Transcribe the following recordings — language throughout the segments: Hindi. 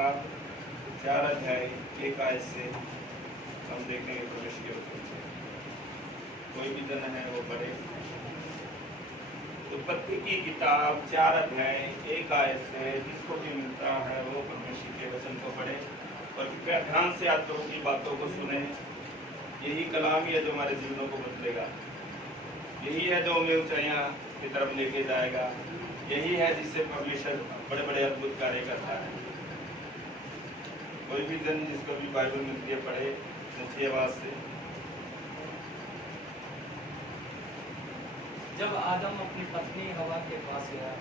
किताब 4 अध्याय 1 आयत से हम देखेंगे प्रवेश के वचन से। कोई भी जन है वो पढ़े। उत्पत्ति की किताब 4 अध्याय 1 आयत से जिसको भी मिलता है वो परमेश्वर के वचन को पढ़े और कृपया ध्यान से आप लोगों की बातों को सुने। यही कलाम ही है जो हमारे जीवनों को बदलेगा, यही है जो हमें ऊंचाइयां की तरफ लेके जाएगा, यही है जिससे परमेश्वर बड़े बड़े अद्भुत कार्य करता है। कोई भी जन जिसको भी बाइबल मिलती है पढ़े ऊंची आवाज से। जब आदम अपनी पत्नी हवा के पास गया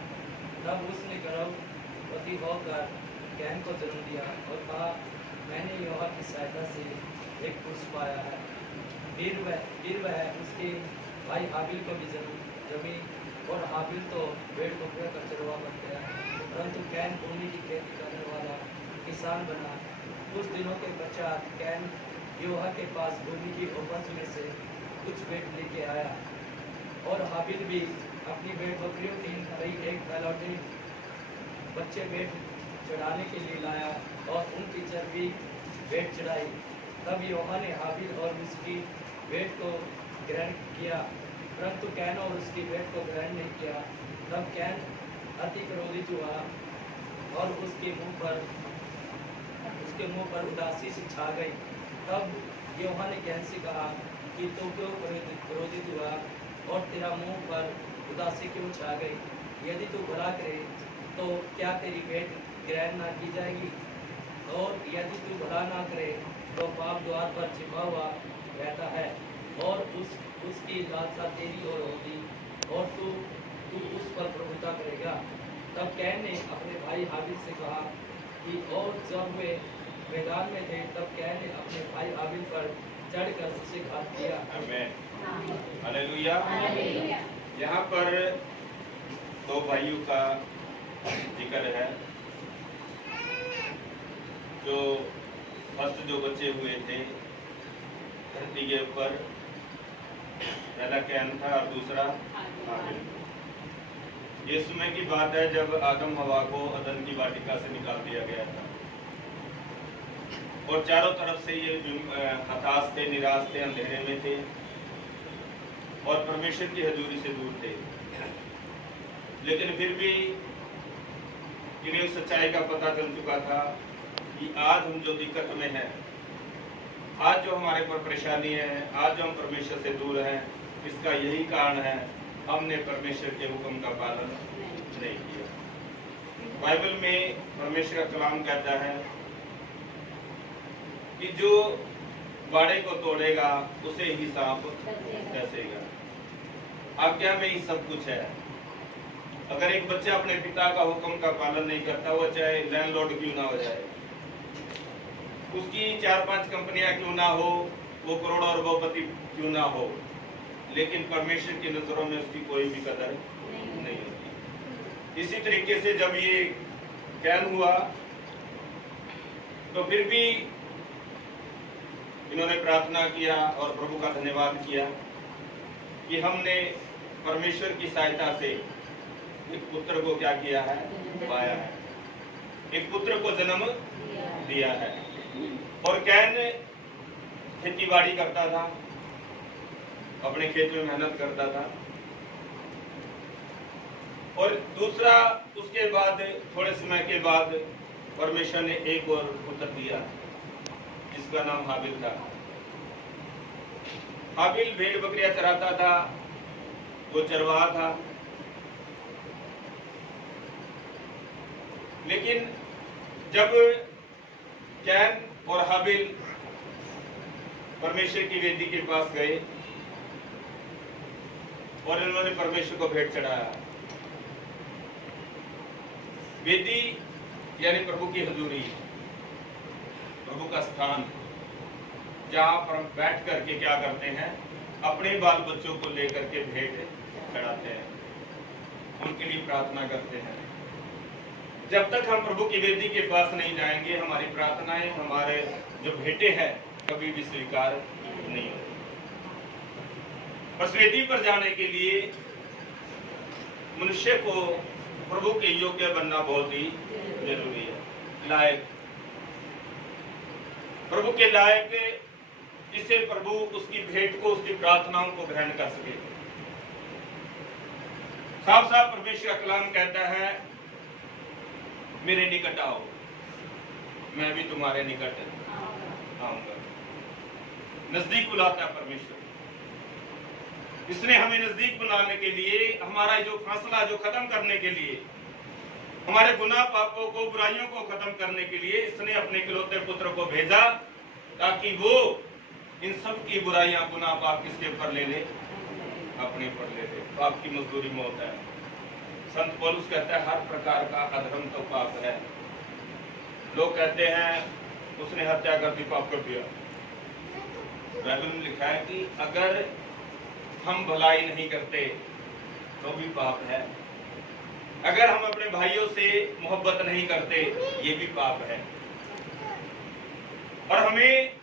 तब उसने गर्भवती होकर कैन को जन्म दिया और कहा, मैंने यहोवा की सहायता से एक पुरुष पाया है। फिर वह उसके भाई हाबिल को भी जमी और हाबिल तो भेड़ बकरियों का चरवा बन गया, परंतु कैन भूमि की खेती करने वाला किसान बना। कुछ दिनों के पश्चात कैन यहोवा के पास भूमि की उपज में से कुछ भेड़ लेके आया और हाबिल भी अपनी भेड़ बकरियों की कई एक पहलौठे बच्चे भेड़ चढ़ाने के लिए लाया और उनकी चर्बी भेड़ चढ़ाई। तब यहोवा ने हाबिल और उसकी भेड़ को ग्रहण किया, परंतु कैन और उसकी भेड़ को ग्रहण नहीं किया। तब कैन अति क्रोधित हुआ और उसके मुंह पर उदासी से छा गई। तब यहोवा ने कैन से कहा कि तू क्यों क्रोधित हुआ और तेरा मुंह पर उदासी क्यों छा गई? यदि तू भला करे तो क्या तेरी भेड़ ग्रहण ना की जाएगी? और यदि तू भला ना करे तो पाप द्वार पर छिपा हुआ रहता है और उसकी लालसा तेरी ओर होगी और तू उस पर प्रभुता करेगा। तब कैन ने अपने भाई हाबिल से कहा कि और जब वे मैदान में थे तब कैन ने अपने भाई हाबिल पर चढ़कर उसे घात किया। आमीन, हालेलुया। यहाँ पर 2 भाइयों का जिक्र है। जो फर्स्ट जो बच्चे हुए थे धरती के ऊपर, पहला कैन था और दूसरा हाबिल। ये समय की बात है जब आदम हवा को अदन की वाटिका से निकाल दिया गया था और चारों तरफ से ये हताश थे, निराश थे, अंधेरे में थे और परमेश्वर की हजूरी से दूर थे। लेकिन फिर भी इन्हें सच्चाई का पता चल चुका था कि आज हम जो दिक्कत में हैं, आज जो हमारे पर परेशानी है, आज जो हम परमेश्वर से दूर हैं, इसका यही कारण है, हमने परमेश्वर के हुक्म का पालन नहीं किया। बाइबल में परमेश्वर का कलाम कहता है कि जो बाड़े को तोड़ेगा उसे ही सांप डसेगा। आज्ञा में ही सब कुछ है। अगर एक बच्चा अपने पिता का हुक्म का पालन नहीं करता, वो चाहे लैंडलॉर्ड क्यों ना हो जाए, उसकी 4-5 कंपनियां क्यों ना हो, वो करोड़ों अरबोपति क्यों ना हो, लेकिन परमेश्वर की नजरों में उसकी कोई भी कदर नहीं होती। इसी तरीके से जब ये कैन हुआ तो फिर भी इन्होंने प्रार्थना किया और प्रभु का धन्यवाद किया कि हमने परमेश्वर की सहायता से एक पुत्र को क्या किया है, पाया है, एक पुत्र को जन्म दिया है। और कैन खेती बाड़ी करता था, अपने खेत में मेहनत करता था। और दूसरा, उसके बाद थोड़े समय के बाद परमेश्वर ने एक और पुत्र दिया जिसका नाम हाबिल था। हाबिल भेड़ बकरियां चराता था, वो चरवाहा था। लेकिन जब कैन और हाबिल परमेश्वर की वेदी के पास गए और इन्होंने परमेश्वर को भेंट चढ़ाया, वेदी यानी प्रभु की हजूरी, प्रभु का स्थान, जहां पर बैठ करके क्या करते हैं, अपने बाल बच्चों को लेकर के भेंट चढ़ाते हैं, उनके लिए प्रार्थना करते हैं। जब तक हम प्रभु की वेदी के पास नहीं जाएंगे, हमारी प्रार्थनाएं, हमारे जो भेंटें हैं, कभी भी स्वीकार नहीं होती। बस वेदी पर जाने के लिए मनुष्य को प्रभु के योग्य बनना बहुत ही जरूरी है, लायक प्रभु के लायक, जिससे प्रभु उसकी भेंट को, उसकी प्रार्थनाओं को ग्रहण कर सके। साफ साफ परमेश्वर का कलाम कहता है, मेरे निकट आओ, मैं भी तुम्हारे निकट आऊंगा। नजदीक बुलाता है परमेश्वर। इसने हमें नजदीक बुलाने के लिए, हमारा जो फासला जो खत्म करने के लिए, हमारे गुनाह पापों को, बुराइयों को खत्म करने के लिए इसने अपने इकलौते पुत्र को भेजा, ताकि वो इन सब की बुराइयां, गुनाह पाप किसके ऊपर ले ले? अपने ऊपर ले ले। पाप की मजदूरी मौत है। संत पौलुस कहता है, हर प्रकार का अधर्म तो पाप है। लोग कहते हैं उसने हत्या कर दी, पाप कर दिया। बाइबल में लिखा है कि अगर हम भलाई नहीं करते तो भी पाप है, अगर हम अपने भाइयों से मोहब्बत नहीं करते ये भी पाप है। और हमें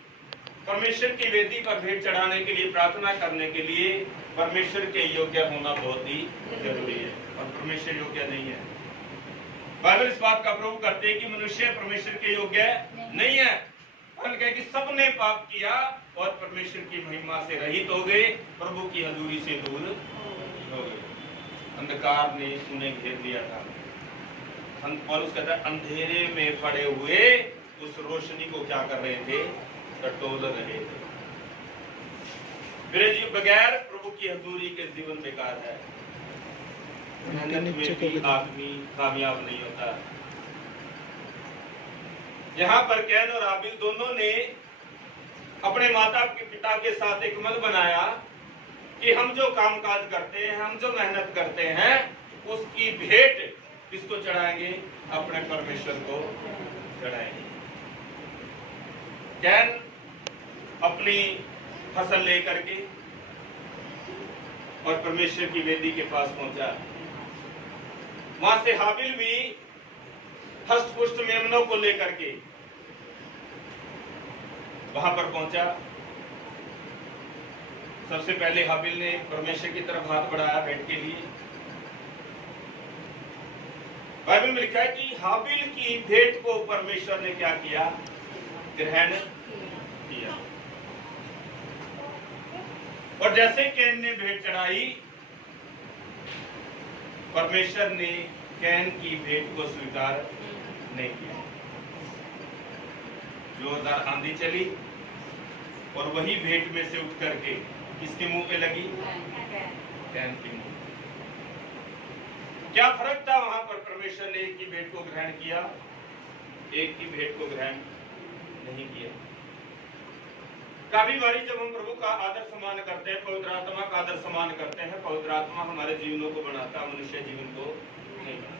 परमेश्वर की वेदी पर भेंट चढ़ाने के लिए, प्रार्थना करने के लिए परमेश्वर के योग्य होना बहुत ही जरूरी है, और परमेश्वर योग्य नहीं है। बाइबल इस बात का प्रूव करते हैं कि मनुष्य परमेश्वर के योग्य नहीं है। बाइबल कहे कि सबने पाप किया और परमेश्वर की महिमा से रहित हो गए, प्रभु की हजूरी से दूर हो गए। अंधकार ने उन्हें घेर लिया था। संत पौलुस कहता है, अंधेरे में पड़े हुए उस रोशनी को क्या कर रहे थे? टटोल रहे थे। मेरे जीव बगैर प्रभु की हजूरी के जीवन बेकार है। मेहनत में भी आदमी कामयाब नहीं होता। यहाँ पर कैन और हाबिल दोनों ने अपने माता पिता के साथ एक मन बनाया कि हम जो कामकाज करते हैं, हम जो मेहनत करते हैं, उसकी भेंट किसको चढ़ाएंगे? अपने परमेश्वर को चढ़ाएंगे। कैन अपनी फसल लेकर के और परमेश्वर की वेदी के पास पहुंचा। वहां से हाबिल भी हष्ट पुष्ट मेमनों को लेकर के वहां पर पहुंचा। सबसे पहले हाबिल ने परमेश्वर की तरफ हाथ बढ़ाया भेंट के लिए। बाइबल में लिखा है कि हाबिल की भेंट को परमेश्वर ने क्या किया? ग्रहण किया। और जैसे कैन ने भेंट चढ़ाई, परमेश्वर ने कैन की भेंट को स्वीकार नहीं किया। जोरदार आंधी चली और वही भेंट में से उठ करके किसके मुंह पे लगी? कैन के मुंह। क्या फर्क था वहां पर? परमेश्वर ने एक की भेंट को ग्रहण किया, एक की भेंट को ग्रहण नहीं किया। काफी बारी जब हम प्रभु का आदर सम्मान करते हैं, पवित्र आत्मा का आदर सम्मान करते हैं, पवित्र आत्मा हमारे जीवनों को बनाता, मनुष्य जीवन को नहीं बनाता।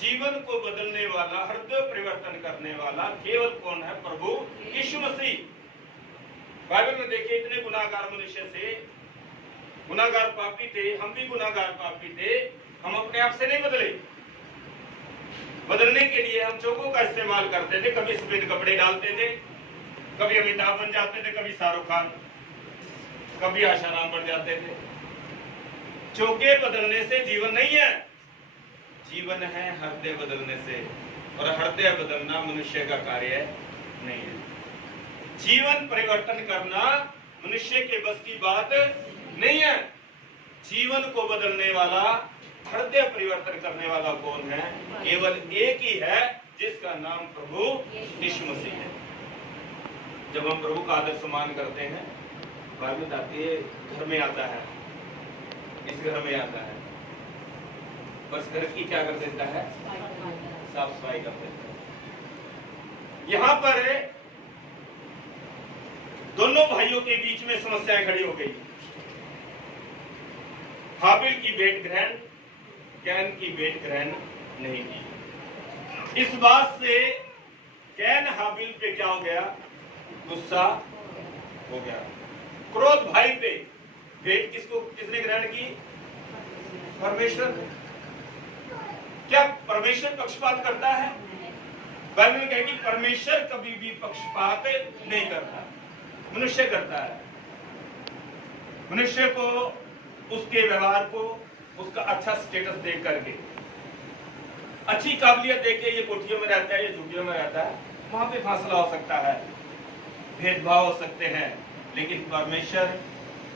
जीवन को बदलने वाला, हृदय परिवर्तन करने वाला केवल कौन है? प्रभु यीशु मसीह। बाइबल में देखिए, इतने गुनाहगार मनुष्य से, गुनाहगार पापी थे, हम भी गुनाहगार पापी थे, हम अपने आप से नहीं बदले। बदलने के लिए हम चौकों का इस्तेमाल करते थे। कभी सफेद कपड़े डालते थे, कभी अमिताभ बन जाते थे, कभी शाहरुख खान, कभी आशाराम बन जाते थे। चौके बदलने से जीवन नहीं है, जीवन है हृदय बदलने से। और हृदय बदलना मनुष्य का कार्य नहीं है। जीवन परिवर्तन करना मनुष्य के बस की बात नहीं है। जीवन को बदलने वाला, हृदय परिवर्तन करने वाला कौन है? केवल एक ही है, जिसका नाम प्रभु यीशु मसीह है। जब हम प्रभु का आदर सम्मान करते हैं, बाइबल बताती है घर में आता है, इस घर में आता है, बस घर की क्या कर देता है? साफ सफाई कर देता है। यहाँ पर दोनों भाइयों के बीच में समस्याएं खड़ी हो गई। हाबिल की भेंट ग्रहण, कैन की भेंट ग्रहण नहीं की। इस बात से कैन हाबिल पे क्या हो गया? गुस्सा हो गया, क्रोध भाई पे। भेंट किसने ग्रहण की? परमेश्वर ने। क्या परमेश्वर पक्षपात करता है? बाइबल में कहे कि परमेश्वर कभी भी पक्षपात नहीं करता, मनुष्य करता है। मनुष्य को उसके व्यवहार को, उसका अच्छा स्टेटस देख करके, अच्छी काबिलियत देख के ये कोठियों में रहता है, ये झुग्गियों में रहता है, वहां पे फासला हो सकता है, भेदभाव हो सकते हैं, लेकिन परमेश्वर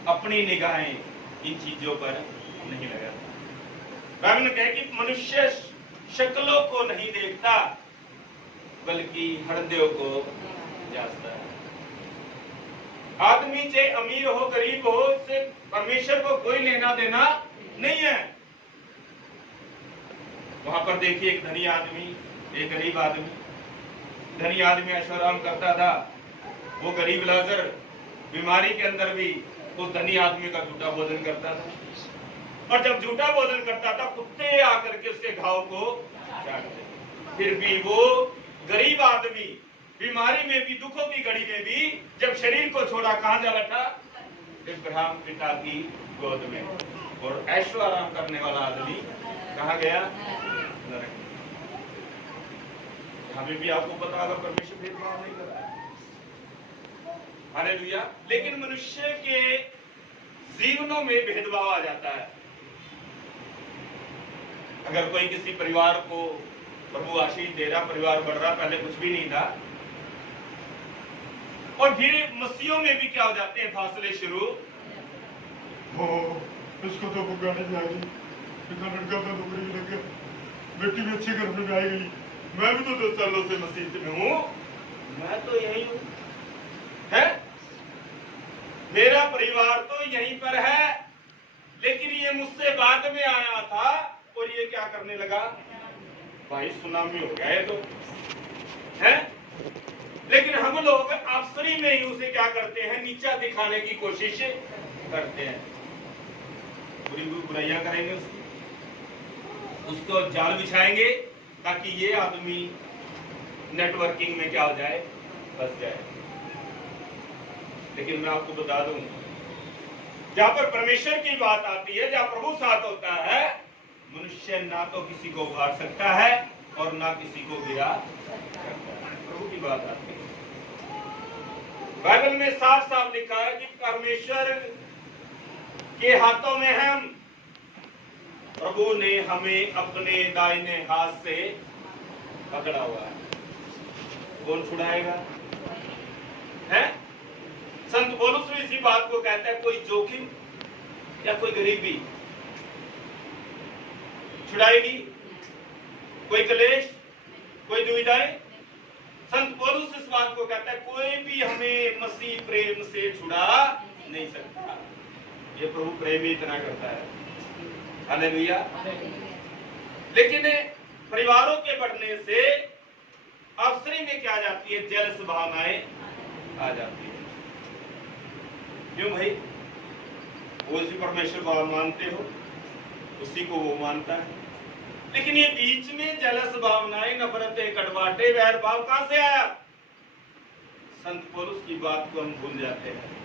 अपनी निगाहें इन चीजों पर नहीं लगाता। बाइबल कहे कि मनुष्य शक्लों को नहीं देखता बल्कि हृदयों को जांचता है। आदमी चाहे अमीर हो गरीब हो, उससे परमेश्वर को कोई लेना देना नहीं है। वहां पर देखिए एक धनी आदमी, एक गरीब आदमी। धनी आदमी ऐशोआराम करता था, वो गरीब लाजर बीमारी के अंदर भी उस धनी आदमी का झूठा भोजन करता था, और जब झूठा भोजन करता था कुत्ते आकर के उसके घाव को चाटते। फिर भी वो गरीब आदमी बीमारी में भी, दुखों की घड़ी में भी जब शरीर को छोड़ा कहां जा बैठा? इब्राहिम पिता की गोद में। और ऐशो आराम करने वाला आदमी कहां गया? नरक। हमें भी आपको पता होगा परमेश्वर भेदभाव नहीं कर रहा है। हालेलुया। लेकिन मनुष्य के जीवनों में भेदभाव आ जाता है। अगर कोई किसी परिवार को प्रभु आशीष दे रहा, परिवार बढ़ रहा, पहले कुछ भी नहीं था, और फिर मसीहों में भी क्या हो जाते हैं? फासले शुरू। इसको तो गाड़ी जाएगी, लड़का तो नौकरी लग गया, बेटी भी अच्छे घर में आएगी, मैं भी तो 10 सालों से मसीह में हूँ, मैं तो यही हूँ, है मेरा परिवार तो यहीं पर है, लेकिन ये मुझसे बाद में आया था और ये क्या करने लगा? भाई सुनामी हो गया है तो, है? लेकिन हम लोग अफसरी में ही उसे क्या करते हैं? नीचा दिखाने की कोशिश करते हैं, बुरी बुराइयां करेंगे उसकी, उसको जाल बिछाएंगे ताकि ये आदमी नेटवर्किंग में क्या हो जाए? फंस जाए। लेकिन मैं आपको बता दूं, जहां पर परमेश्वर की बात आती है, जहां प्रभु साथ होता है, मनुष्य ना तो किसी को उभार सकता है और ना किसी को गिरा सकता है। प्रभु की बात आती है। बाइबल में साफ साफ लिखा है कि परमेश्वर के हाथों में हम, प्रभु ने हमें अपने दाहिने हाथ से पकड़ा हुआ है। कौन छुड़ाएगा? है? संत पौलुस इसी बात को कहता है, कोई जोखिम या कोई गरीबी छुड़ाएगी? कोई क्लेश, कोई दुविधाएं? संत पौलुस इस बात को कहता है, कोई भी हमें मसीह प्रेम से छुड़ा नहीं सकता। ये प्रभु प्रेम ही इतना करता है। हालेलुया। लेकिन परिवारों के बढ़ने से अफसरी में क्या जाती है? जेलस भावनाएं आ जाती है। क्यों भाई? वो उसी परमेश्वर को आप मानते हो, उसी को वो मानता है, लेकिन ये बीच में जेलस भावनाएं, नफरतें, कटवाटे, वैर भाव कहां से आया? संत पौलुस की बात को हम भूल जाते हैं।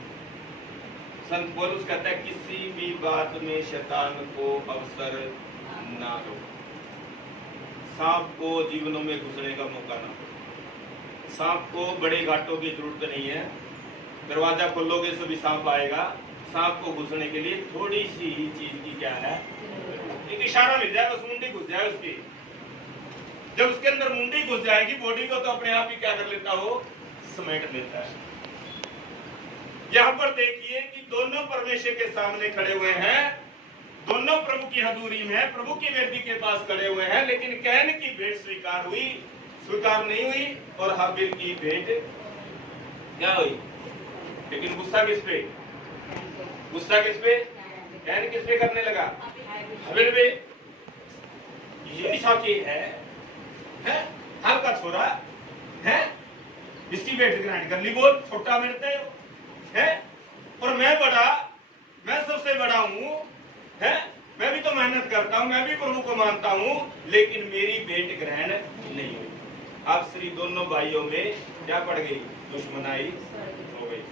संत पौलुस कहता है, किसी भी बात में शैतान को अवसर ना दो। सांप को जीवनों में घुसने का मौका ना दो। सांप को बड़े घाटों की जरूरत नहीं है, दरवाजा खोलोगे सभी सांप आएगा। सांप को घुसने के लिए थोड़ी सी ही चीज की क्या है? एक इशारा मिल जाए, बस मुंडी घुस जाए उसकी। जब उसके अंदर मुंडी घुस जाएगी, बॉडी को तो अपने आप ही क्या कर लेता हो? समेट लेता है। यहाँ पर देखिए कि दोनों परमेश्वर के सामने खड़े हुए हैं, दोनों प्रभु की हजूरी में, प्रभु की वेदी के पास खड़े हुए हैं, लेकिन कैन की भेंट स्वीकार हुई? स्वीकार नहीं हुई। और हाबिल की भेंट क्या हुई? लेकिन गुस्सा किस पे? गुस्सा किस पे? कैन किस पे करने लगा? हाबिल पे। ये साकी है हल्का छोरा है, इसकी भेंट ग्रहण कर ली, बोल छोटा मिलते हो है, और मैं बड़ा, मैं सबसे बड़ा हूं, है, मैं भी तो मेहनत करता हूं, मैं भी प्रभु को मानता हूं, लेकिन मेरी भेंट ग्रहण नहीं हुई। आप श्री दोनों भाइयों में क्या पड़ गई? दुश्मनाई हो गई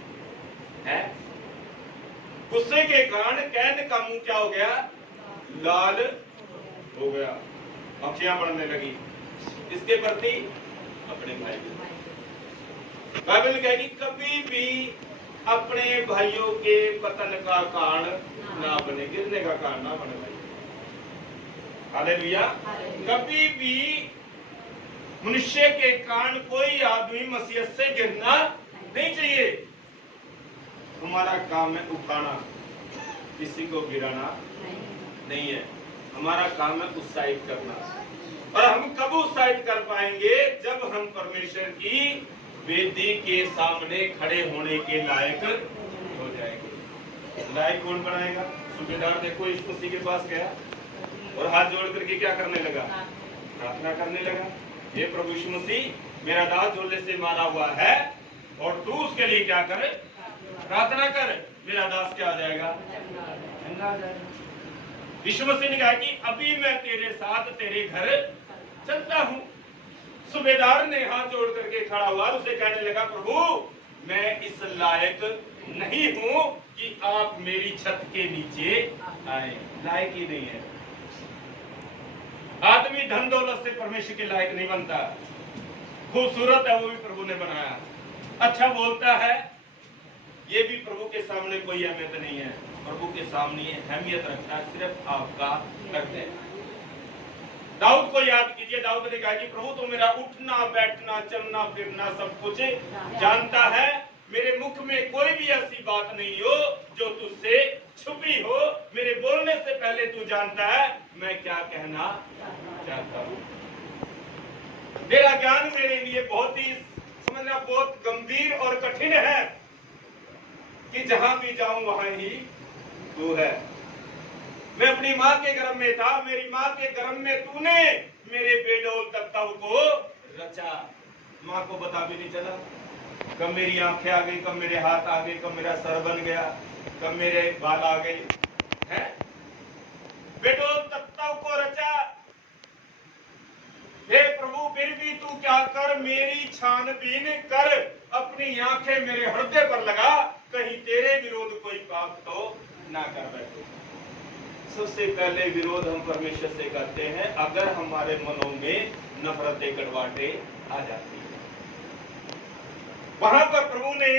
है। गुस्से के कारण कैन का मुंह क्या हो गया? लाल हो गया, आंखें बढ़ने लगी। इसके प्रति? अपने भाई के। बाइबल कहेगी कभी भी अपने भाइयों के पतन का कारण ना बने, गिरने का कारण ना बने भाई। हालेलुया। कभी भी मनुष्य के कारण कोई आदमी मसीहत से गिरना नहीं चाहिए। हमारा काम है उठाना, किसी को गिराना नहीं है। हमारा काम है उत्साहित करना। और हम कब उत्साहित कर पाएंगे? जब हम परमेश्वर की वेदी के सामने खड़े होने के लायक हो जाएंगे। लायक कौन बनाएगा? सूबेदार देखो इस मसीह के पास गया और हाथ जोड़ करके क्या करने लगा? प्रार्थना करने लगा, हे प्रभु यीशु मसीह, मेरा दास झोले से मारा हुआ है और तू उसके लिए क्या कर? प्रार्थना कर, मेरा दास क्या आ जाएगा? जिंदा आ जाएगा। यीशु मसीह ने कहा कि अभी मैं तेरे साथ तेरे घर चलता हूँ। सूबेदार ने हाथ जोड़ करके खड़ा हुआ, उसे कहने लगा, प्रभु मैं इस लायक नहीं हूँ कि आप मेरी छत के नीचे आए। लायक ही नहीं है। आदमी धन दौलत से परमेश्वर के लायक नहीं बनता। खूबसूरत है वो भी प्रभु ने बनाया, अच्छा बोलता है ये भी प्रभु के सामने कोई अहमियत नहीं है। प्रभु के सामने अहमियत रखता है सिर्फ आपका कर्तव्य। दाऊद को याद कीजिए, दाऊद ने कहा कि प्रभु तो मेरा उठना बैठना चलना फिरना सब कुछ जानता है। मेरे मुख में कोई भी ऐसी बात नहीं हो जो तुझसे छुपी हो। मेरे बोलने से पहले तू जानता है मैं क्या कहना चाहता हूँ। तेरा ज्ञान मेरे लिए बहुत ही समझना बहुत गंभीर और कठिन है कि जहां भी जाऊं वहां ही तू है। मैं अपनी माँ के गर्भ में था, मेरी माँ के गर्भ में तूने मेरे बेडोल तख्ताओं को रचा। माँ को पता भी नहीं चला कब मेरी आंखें आ गई, कब मेरे हाथ आ गए, कब मेरा सर बन गया, कब मेरे बाल आ गए हैं। बेडोल तख्ताओं को रचा। हे प्रभु फिर भी तू क्या कर, मेरी छानबीन कर, अपनी आंखें मेरे हृदय पर लगा, कहीं तेरे विरोध कोई पाप तो ना कर बैठे। सबसे पहले विरोध हम परमेश्वर से करते हैं अगर हमारे मनों में नफरतें कड़वाटे आ जाती है। वहां पर प्रभु ने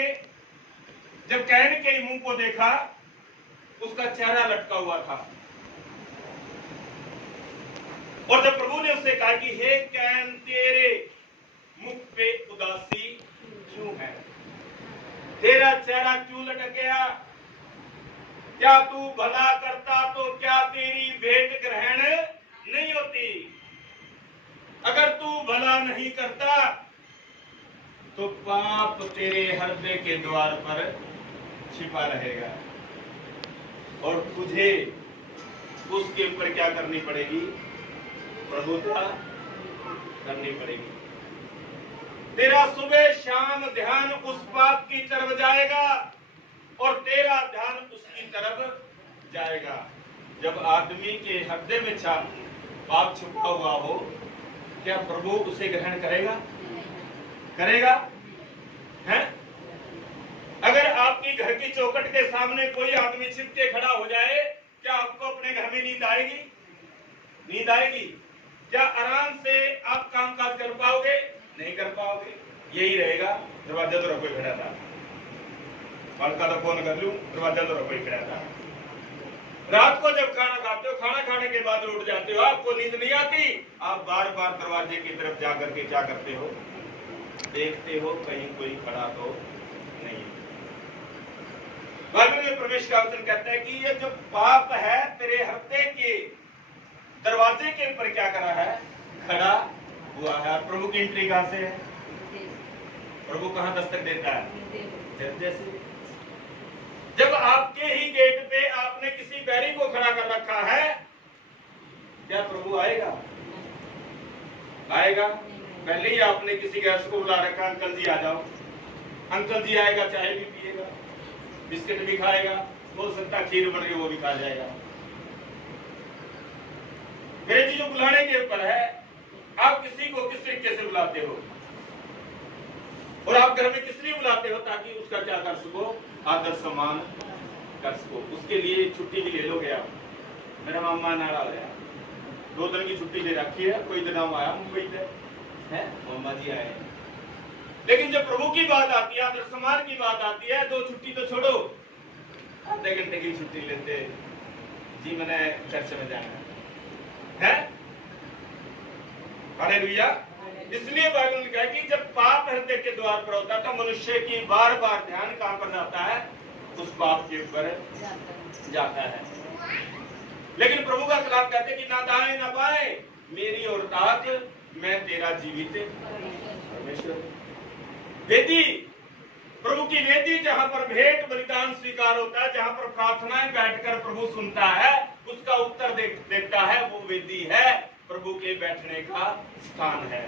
जब कैन के मुंह को देखा, उसका चेहरा लटका हुआ था। और जब प्रभु ने उससे कहा कि हे कैन, तेरे मुख पे उदासी क्यों है? तेरा चेहरा क्यों लटक गया? क्या तू भला करता तो क्या तेरी भेंट ग्रहण नहीं होती? अगर तू भला नहीं करता तो पाप तेरे हृदय के द्वार पर छिपा रहेगा और तुझे उसके ऊपर क्या करनी पड़ेगी? प्रभुता करनी पड़ेगी। तेरा सुबह शाम ध्यान उस पाप की तरफ जाएगा और तेरा ध्यान उसकी तरफ जाएगा। जब आदमी के हृदय में पाप छुपा हुआ हो, क्या प्रभु उसे ग्रहण करेगा? करेगा? हैं? अगर आपकी घर की चौखट के सामने कोई आदमी छिप के खड़ा हो जाए, क्या आपको अपने घर में नींद आएगी? नींद आएगी? क्या आराम से आप कामकाज कर पाओगे? नहीं कर पाओगे। यही रहेगा, दरवाजा तो कोई खड़ा था, का तो फोन कर लूं, दरवाजा तो कोई खड़ा था। रात को जब खाना खाते हो, खाना खाने के बाद उठ जाते हो, आपको नींद नहीं आती, आप बार बार दरवाजे की तरफ जा करके क्या करते हो? देखते हो कहीं कोई खड़ा तो नहीं। बाइबल में परमेश्वर का वचन कहता है कि ये जो पाप है तेरे हृदय के दरवाजे के ऊपर क्या करा है? खड़ा हुआ है। प्रभु की एंट्री कहां से है? प्रभु कहां दस्तक देता है? हृदय से। जब आपके ही गेट पे आपने किसी बैरी को खड़ा कर रखा है, क्या प्रभु आएगा? आएगा? पहले ही आपने किसी गेस्ट को बुला रखा, अंकल जी आ जाओ। अंकल जी आएगा, चाय भी पिएगा, बिस्किट भी खाएगा, हो सकता खीर बन रही वो भी खा जाएगा। मेरे जी जो बुलाने के ऊपर है, आप किसी को किस तरीके से बुलाते हो और आप घर में किस लिए बुलाते हो? ताकि उसका क्या कर सको? आदर सम्मान कर सको। उसके लिए छुट्टी भी ले लोगे आप। मेरा मामा नारा गया, 2 दिन की छुट्टी ले रखी है, कोई दिन हम आया मुंबई से है, मामा जी आए। लेकिन जब प्रभु की बात आती है, आदर सम्मान की बात आती है, 2 छुट्टी तो छोड़ो, आधे घंटे की छुट्टी लेते जी, मैंने चर्च में जाना है। हालेलुया। इसलिए बाइबल ने कहा कि जब पाप हृदय के द्वार पर होता है तो मनुष्य की बार बार ध्यान कहां पर जाता है, उस पाप के ऊपर जाता है। लेकिन प्रभु का कलाम कहते कि ना दाएं ना बाएं मेरी ओर ताक, मैं तेरा जीवित परमेश्वर। वेदी, प्रभु की वेदी जहां पर भेंट बलिदान स्वीकार होता है, जहां पर प्रार्थनाएं बैठकर प्रभु सुनता है, उसका उत्तर देता है, वो वेदी है, प्रभु के बैठने का स्थान है।